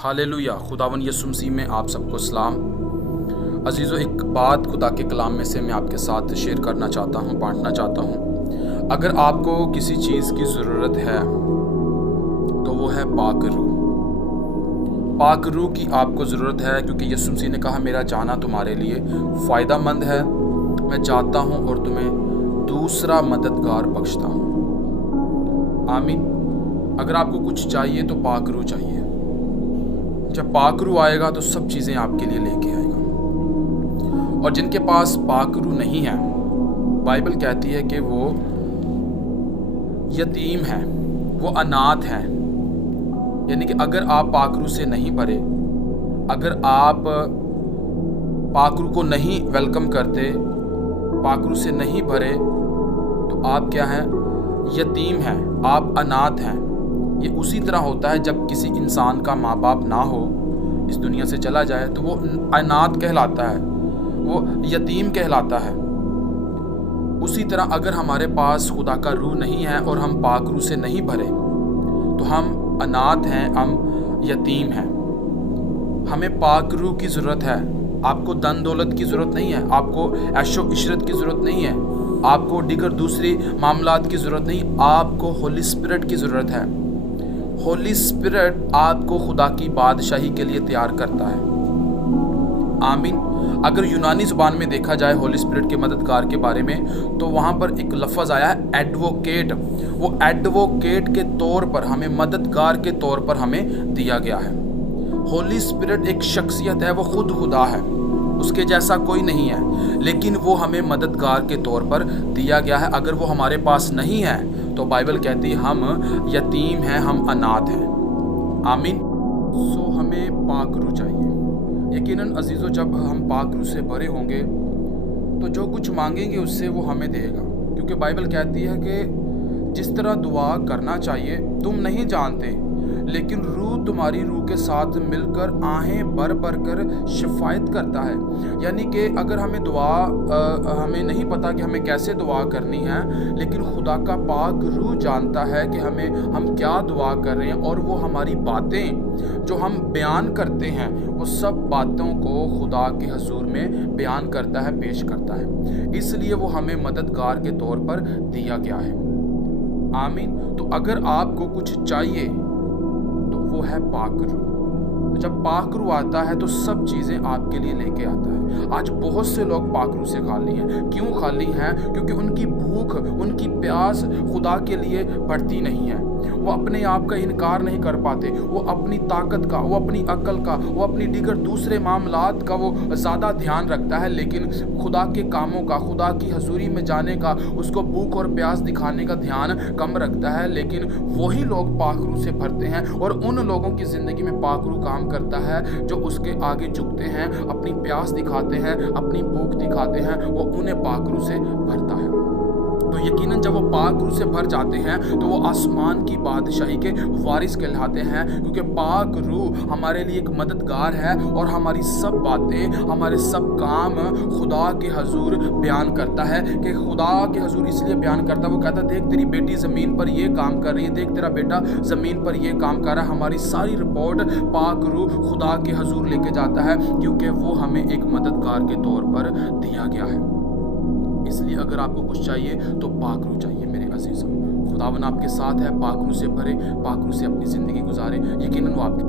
Hallelujah. खुदावन यीशु मसीह में आप सबको सलाम। अजीज़ो, एक बात खुदा के कलाम में से मैं आपके साथ शेयर करना चाहता हूँ, बांटना चाहता हूँ। अगर आपको किसी चीज़ की ज़रूरत है तो वो है पाक रूह। पाक रूह की आपको ज़रूरत है, क्योंकि यीशु मसीह ने कहा मेरा जाना तुम्हारे लिए फ़ायदा मंद है। मैं जाता हूँ और तुम्हें दूसरा मददगार बख्शता हूँ। आमीन। अगर आपको कुछ चाहिए तो पाक रूह चाहिए। जब पाक रूह आएगा तो सब चीज़ें आपके लिए लेके आएगा। और जिनके पास पाक रूह नहीं है, बाइबल कहती है कि वो यतीम है, वो अनाथ है। यानी कि अगर आप पाक रूह से नहीं भरे, अगर आप पाक रूह को नहीं वेलकम करते, पाक रूह से नहीं भरे, तो आप क्या हैं? यतीम हैं, आप अनाथ हैं। ये उसी तरह होता है जब किसी इंसान का माँ बाप ना हो, इस दुनिया से चला जाए, तो वो अनाथ कहलाता है, वो यतीम कहलाता है। उसी तरह अगर हमारे पास खुदा का रूह नहीं है और हम पाक रूह से नहीं भरे, तो हम अनाथ हैं, हम यतीम हैं। हमें पाक रूह की ज़रूरत है। आपको धन दौलत की ज़रूरत नहीं है, आपको ऐशो इशरत की ज़रूरत नहीं है, आपको दीगर दूसरी मामलात की ज़रूरत नहीं, आपको होली स्पिरिट की ज़रूरत है। होली स्पिरिट आपको खुदा की बादशाही के लिए तैयार करता है। आमीन। अगर यूनानी ज़ुबान में देखा जाए होली स्पिरिट के मददगार के बारे में, तो वहाँ पर एक लफ्ज़ आया है एडवोकेट। वो एडवोकेट के तौर पर हमें, मददगार के तौर पर हमें दिया गया है। होली स्पिरिट एक शख्सियत है, वो खुद खुदा है, उसके जैसा कोई नहीं है, लेकिन वो हमें मददगार के तौर पर दिया गया है। अगर वो हमारे पास नहीं है तो बाइबल कहती है हम यतीम हैं, हम अनाथ हैं। आमीन। सो हमें पाक रूह चाहिए। यकीनन अजीज़ों, जब हम पाक रूह से भरे होंगे तो जो कुछ मांगेंगे उससे वो हमें देगा, क्योंकि बाइबल कहती है कि जिस तरह दुआ करना चाहिए तुम नहीं जानते, लेकिन रूह तुम्हारी रूह के साथ मिलकर आहें भर भर कर शिफायत करता है। यानी कि अगर हमें हमें नहीं पता कि हमें कैसे दुआ करनी है, लेकिन खुदा का पाक रूह जानता है कि हम क्या दुआ कर रहे हैं, और वो हमारी बातें जो हम बयान करते हैं, वो सब बातों को खुदा के हजूर में बयान करता है, पेश करता है। इसलिए वो हमें मददगार के तौर पर दिया गया है। आमीन। तो अगर आपको कुछ चाहिए तो वो है पाक रूह। जब पाक रूह आता है तो सब चीज़ें आपके लिए लेके आता है। आज बहुत से लोग पाक रूह से खाली हैं। क्यों खाली हैं? क्योंकि उनकी भूख, उनकी प्यास खुदा के लिए बढ़ती नहीं है। वो अपने आप का इनकार नहीं कर पाते, वो अपनी ताकत का, वो अपनी अक्ल का, वो अपनी दीगर दूसरे मामलात का वो ज़्यादा ध्यान रखता है, लेकिन खुदा के कामों का, खुदा की हजूरी में जाने का, उसको भूख और प्यास दिखाने का ध्यान कम रखता है। लेकिन वही लोग पाक रूह से भरते हैं, और उन लोगों की ज़िंदगी में पाक रूह काम करता है जो उसके आगे झुकते हैं, अपनी प्यास दिखाते हैं, अपनी भूख दिखाते हैं, वो उन्हें पाक रूह से भरता है। तो यकीनन जब वो पाक रूह से भर जाते हैं तो वो आसमान की बादशाही के वारिस कहलाते हैं, क्योंकि पाक रूह हमारे लिए एक मददगार है, और हमारी सब बातें, हमारे सब काम खुदा के हजूर बयान करता है। कि खुदा के हजूर इसलिए बयान करता है, वो कहता है देख तेरी बेटी ज़मीन पर ये काम कर रही है, देख तेरा बेटा ज़मीन पर ये काम कर रहा है। हमारी सारी रिपोर्ट पाक रूह खुदा के हजूर लेके जाता है, क्योंकि वो हमें एक मददगार के तौर पर दिया गया है। इसलिए अगर आपको कुछ चाहिए तो पाक रूह चाहिए मेरे अजीज़ों। खुदावन आपके साथ है। पाक रूह से भरे, पाक रूह से अपनी ज़िंदगी गुजारे। यकीनन वो आपके